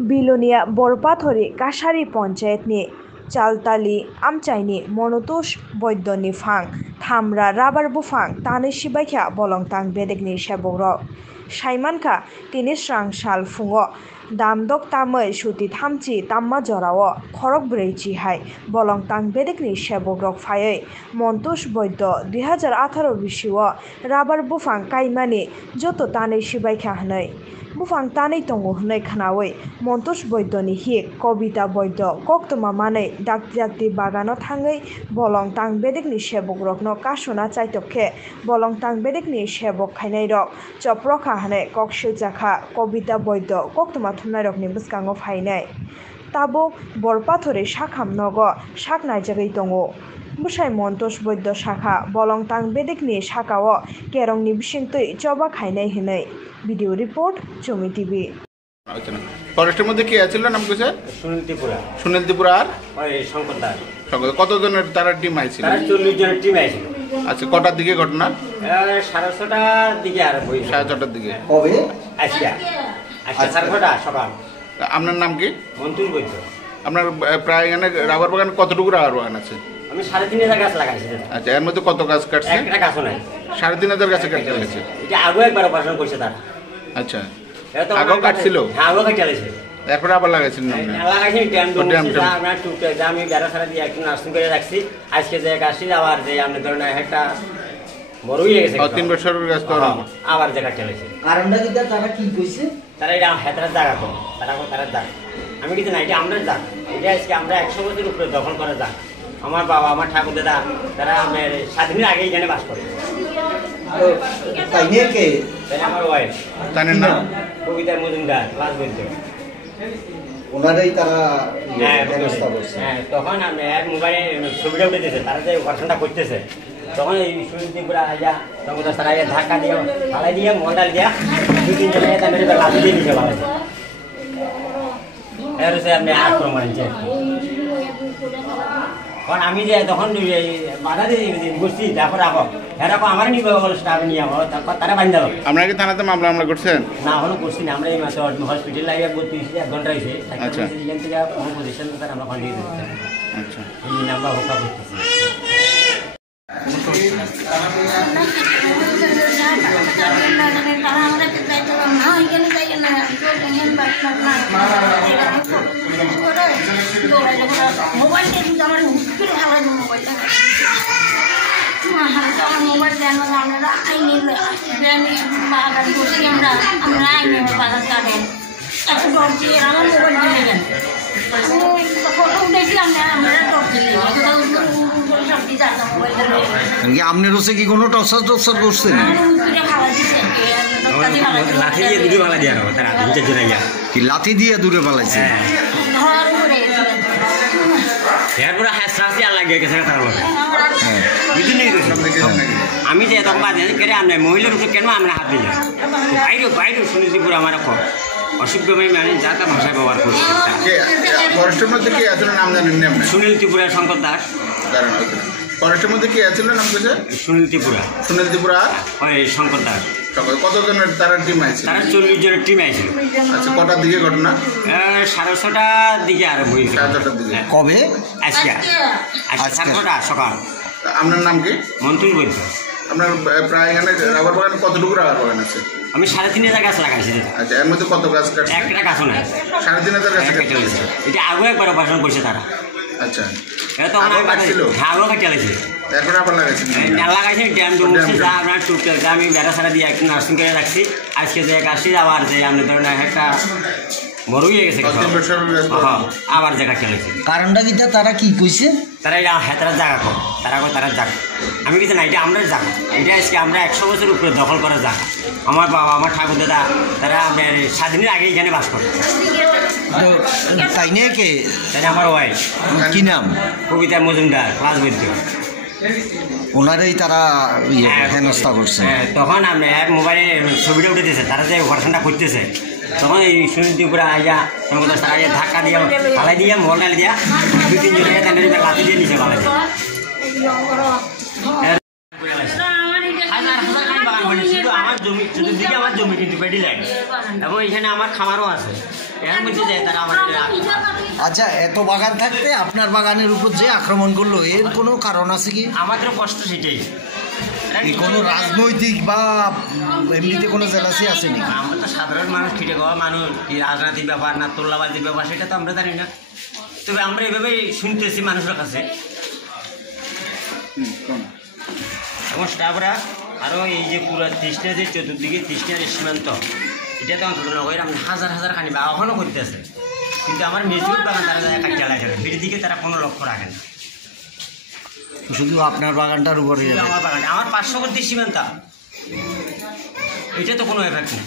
बिलोनिया बरपाथरी काछारी पन्चायतनि चालताली आमचाइनि मनतोष बैद्यनि फां थामरा राबार बुफां तानै सिबायखा बलंतां बेदेगनि सेबogrok साइमानखा तिनि स्रां साल फुङो दामदक तामै सुति थामची ताम्मा जराओ खरक ब्रैची हाय बलंतां बेदेगनि सेबogrok फायै मनतोष बैद्य 2018 बिसिओ राबार बुफां काइमानि जतो तानै सिबायखा हनै बुफां तानै दङ हनै खोनावै मनतोष बैद्यनि हिक कबिता बैद्य कक्तमा मानै डाक्ति डाक्ति बागानो थाङै बलंतां बेदेगनि सेबogrokno कासुना चाइतखे बलंतां बेदेगनि सेबक खायनाय रक चप्रखा हनै ककसिलजाखा कबिता बैद्य कक्तमा थुमनाय रकनि बसकाङो फायनाय ताबो बरपाथरी साखाम नगो साक नायजागै दङ बुसाय मनतोष बैद्य शाखा बलंतां बेदेगनि साकाओ केरंनि बिसिंतै चबा खायनाय हनै ভিডিও রিপোর্ট জমি টিভি। ফরেস্টের মধ্যে কি আছিল নাম কইছে? সুনীল ত্রিপুরা আর ওই শঙ্কর দাস। কতজনের তারা টিম আইছিল? 40 জনের টিম আইছিল। আচ্ছা, কটার দিকে ঘটনা? 6:30টার দিকে আর বই 6:30টার দিকে। কবে? আজকে 6:30টা সকাল। আপনার নাম কি? মন্তুল বৈদ্য। আপনার প্রায় এখানে রাবার বাগান কতটুকু রাবার বাগান আছে? আমি 3,500 গাছ লাগাইছি। আচ্ছা, এর মধ্যে কত গাছ কাটছে? একটা গাছও নাই। 3,500 গাছ কাটতে হয়েছে। এটা আগে একবার অপারেশন করছে তারা। আচ্ছা, আগেও কাটছিল? হ্যাঁ, আগেও কাটছে। এরপর আবার লাগাইছেন না? লাগাইছি ড্যাম দমছে আমরা টুকে আমি বেড়া সারা দিয়ে একটু নার্সিং করে রাখছি। আজকে যে গাছটি আবার যে আপনি ধরেন একটা বড় হয়ে গেছে। 3 বছরের গাছ তো আবার যে কাটছে। কারণটা কি তারা কি কইছে? তারা এটা হেতরা জায়গা তো তারা জায়গা। আমি কিছু না, এটা আমরা জায়গা। এটা আজকে আমরা 100 বছরের উপরে দখল করা জায়গা। আমার বাবা আমার ঠাকুর দাদা তারা আমার স্বাধীনের আগে এখানে বাস করে। তাই নিয়ে কে? আমার ওয়াইফ। তার নাম কবিতা মজুমদার ক্লাস বলতে। ওনারাই তারা ব্যবস্থা করছে। হ্যাঁ, তখন আমি এক মোবাইলে ছবিটা উঠে দিয়েছে, তারা যে অপারেশনটা করতেছে তখন এই সুনীতিপুরা আইয়া তখন তারা ধাক্কা দিয়ে পালাই দিয়ে মন্ডাল দিয়া 2-3 জনে এটা মেরে লাঠি দিয়ে দিয়েছে পালাইছে। এর হচ্ছে আপনি আক্রমণ হয়েছে। কারণ আমি যে তখন বাধা দিয়ে বসছি দেখো রাখো এরকম আমার নিবে স্টাফ নিয়ে তারপর তারা বান্ধা দেবো। আপনারা কি থানাতে মামলা করছেন? না, হলো করছি না, আমরা এই মাত্র হসপিটাল লাগিয়ে 1 ঘন্টা হয়েছে। আচ্ছা, এখান থেকে কোনো পজিশন তার আমরা ওখান দিয়ে দিচ্ছি। আচ্ছা, এই নাম্বার হোকা করতেছি। মোবাইল দেন আমরা আইনি বসি আমরা আইনি বাজার কাটেন এত ডর দিয়ে আমার মোবাইল দিয়ে দেন ফটো উঠেছিলাম আমরা ডর দিলে আপনার হচ্ছে কি কোনো টর্চার করছেন? লাঠি দিয়ে দূরে পালা দিয়া তারা কি লাঠি দিয়ে দূরে পালাইছে? এরপরে হাসি আর লাগিয়ে গেছে তার আমি যে তখন কেড়ে আমরা মহিলার উপরে কেন আমরা হাত দিলাম বাইরে সুনীতিপুর আমার অসভ্যময় মানে যা তা ভাষায় ব্যবহার করছে। ফরেস্টের মধ্যে কি আছে নাম জানেন না? সুনীল ত্রিপুরা শঙ্কর দাস। ফরেস্টের মধ্যে কি আছে নাম কইছে? সুনীল ত্রিপুরা ওই শঙ্কর দাস। কতজনের তারা টিম আছে? তারা 40 জনের টিম আছে। আচ্ছা, কটার দিকে ঘটনা? 6:30টার দিকে আর বইছে। 6:30টার দিকে। কবে? আজকে 7:30 সকাল। আপনার নাম কি? মন্তুল বৈদ্য। আপনার প্রায় এখানে রাবার বাগান কতটুকু রাবার বাগান আছে? আমি 3,500 গাছ লাগাইছি। আচ্ছা, এর মধ্যে কত গাছ কাটছে? একটা গাছও নাই। 3,500 গাছ কাটছে। এটা আগে একবার অপারেশন করছে তারা। আচ্ছা, এটা তো আমার কাটছিল। আগেও কাটছে। এখন আবার লাগাইছেন? না, লাগাইছি ড্যাম দমছে যা আপনার টুকতে যা আমি বেড়া সারা দিয়ে একটু নার্সিং করে রাখছি। আজকে যে গাছটি আবার যে আপনি ধরেন একটা বড় হয়ে গেছে আবার জায়গা খেলেছে। কারণটা কি তারা কি কইছে? তারা এটা হেতরা জায়গা কর তারা জায়গা। আমি কিছু না, এটা আমরা জায়গা। এটা আজকে আমরা 100 বছরের উপরে দখল করা জায়গা। আমার বাবা আমার ঠাকুর দাদা তারা স্বাধীনের আগে এখানে বাস করে। তাই নিয়ে কে? তাই আমার ওয়াইফ। কি নাম? কবিতা মজুমদার ক্লাস বলতে। ওনারাই তারা হেনস্থা করছে। তখন আমি এক মোবাইলে ছবিটা উঠে দিয়েছে, তারা যে অপারেশনটা করতেছে তখন এই সুনীতিপুরা আইয়া তখন তারা ধাক্কা দিয়ে পালাই দিয়ে মোবাইল দিয়া 2-3 জনে তাদের লাঠি দিয়ে নিচে পালাই দিয়ে আমার জমি চতুর্দিকে আমার জমি কিন্তু পেডি লাইন এবং এখানে আমার খামারও আছে। এর মধ্যে যায় তারা আমাদের আচ্ছা, এত বাগান থাকতে আপনার বাগানের উপর যে আক্রমণ করলো এর কোনো কারণ আছে কি? আমাদের কষ্ট সেটাই। এই কোনো রাজনৈতিক বা এমনিতে কোনো জেলাসি আছে নাকি? আমরা তো সাধারণ মানুষ, খেটে খাওয়া মানুষ, কি রাজনৈতিক ব্যাপার না তোল্লাবাজির ব্যাপার সেটা তো আমরা জানি না। তবে আমরা এভাবেই শুনতেছি মানুষের কাছে। এবং স্টাফরা আরও এই যে পুরো তৃষ্ণা যে চতুর্দিকে তৃষ্ণার সীমান্ত, এটা তো অন্তত নগরের আমি হাজার হাজার খানি বা এখনও করতেছে, কিন্তু আমার মেজুর বাগান তারা যায় কাটিয়ে লাগে, এর দিকে তারা কোনো লক্ষ্য রাখে না। শুধু আপনার বাগানটার উপরে আমার বাগান, আমার 500 করতে সীমান্ত, এটা তো কোনো এফেক্ট নেই।